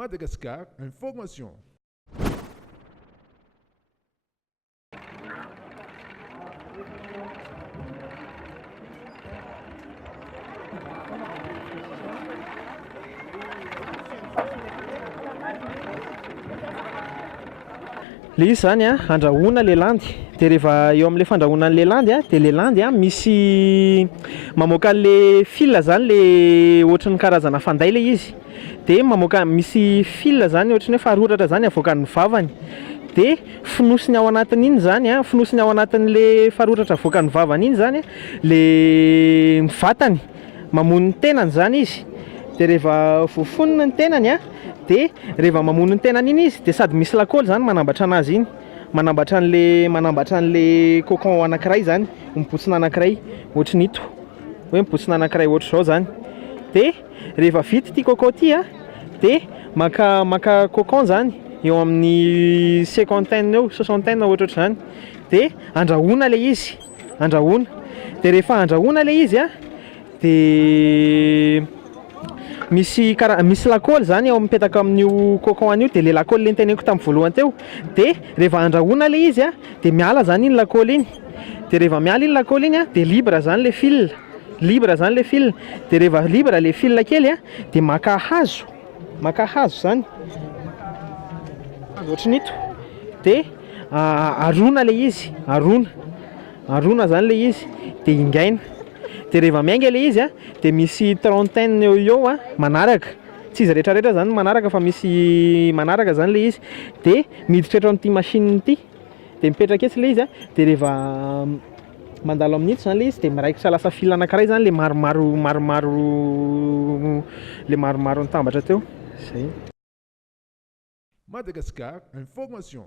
Madagascar Information. Le izy zany a andrahoana le landy, de rehefa eo amin'le fandrahoana an'le landy a, de le landy a misy mamoaka le fil zany le ohatran'ny karazana fanday le izy, de mamoaka misy fil zany ohatran'ny hoe faharoratra zany avoakan'ny vavany, de fonosiny ao anatiny iny zany a, fonosiny ao anatin'le faharoratra avoakan'ny vavany iny zany le vatany mamono ny tenany zany izy, de rehefa voafonona ny tenany a, de rehefa mamono ny tenany iny izy de sady misy lakôly zany manambatra anazy iny, manambatra an'le cocon anankiray zany, mibotsina anankiray ohatry nito, hoe mibotsina anankiray ohatry zao zany. De rehefa vita ity cocon ity a, de maka cocon zany eo amin'ny cinquantaine eo, soixantaine ohatry zany, de andrahoana le izy, andrahoana. De rehefa andrahoana le izy a, de misy lakôly zany ao mipetaka amin'io cocon an'io, de le lakôly le niteneniko tamin'ny voalohany teo, de rehefa andrahoana le izy a, de miala zany iny lakôly iny, de rehefa miala iny lakôly iny a, de libre zany le fil, libre zany le fil, de rehefa libre le fil kely a, de maka hazo zany, ohatry nito, de arona le izy, arona zany le izy, de ingaina. De rehefa miainga le izy a, de misy trentaine eo a manaraka, tsy izy rehetrarehetra zany manaraka fa misy manaraka zany le izy, de miditra eto amin'ity machine ity, de mipetraka etsy le izy a, de rehefa mandalo amin'ito zany le izy de miraikitra lasa fil anankiray zany le maromaro nitambatra teo. Zay. Madagascar Information.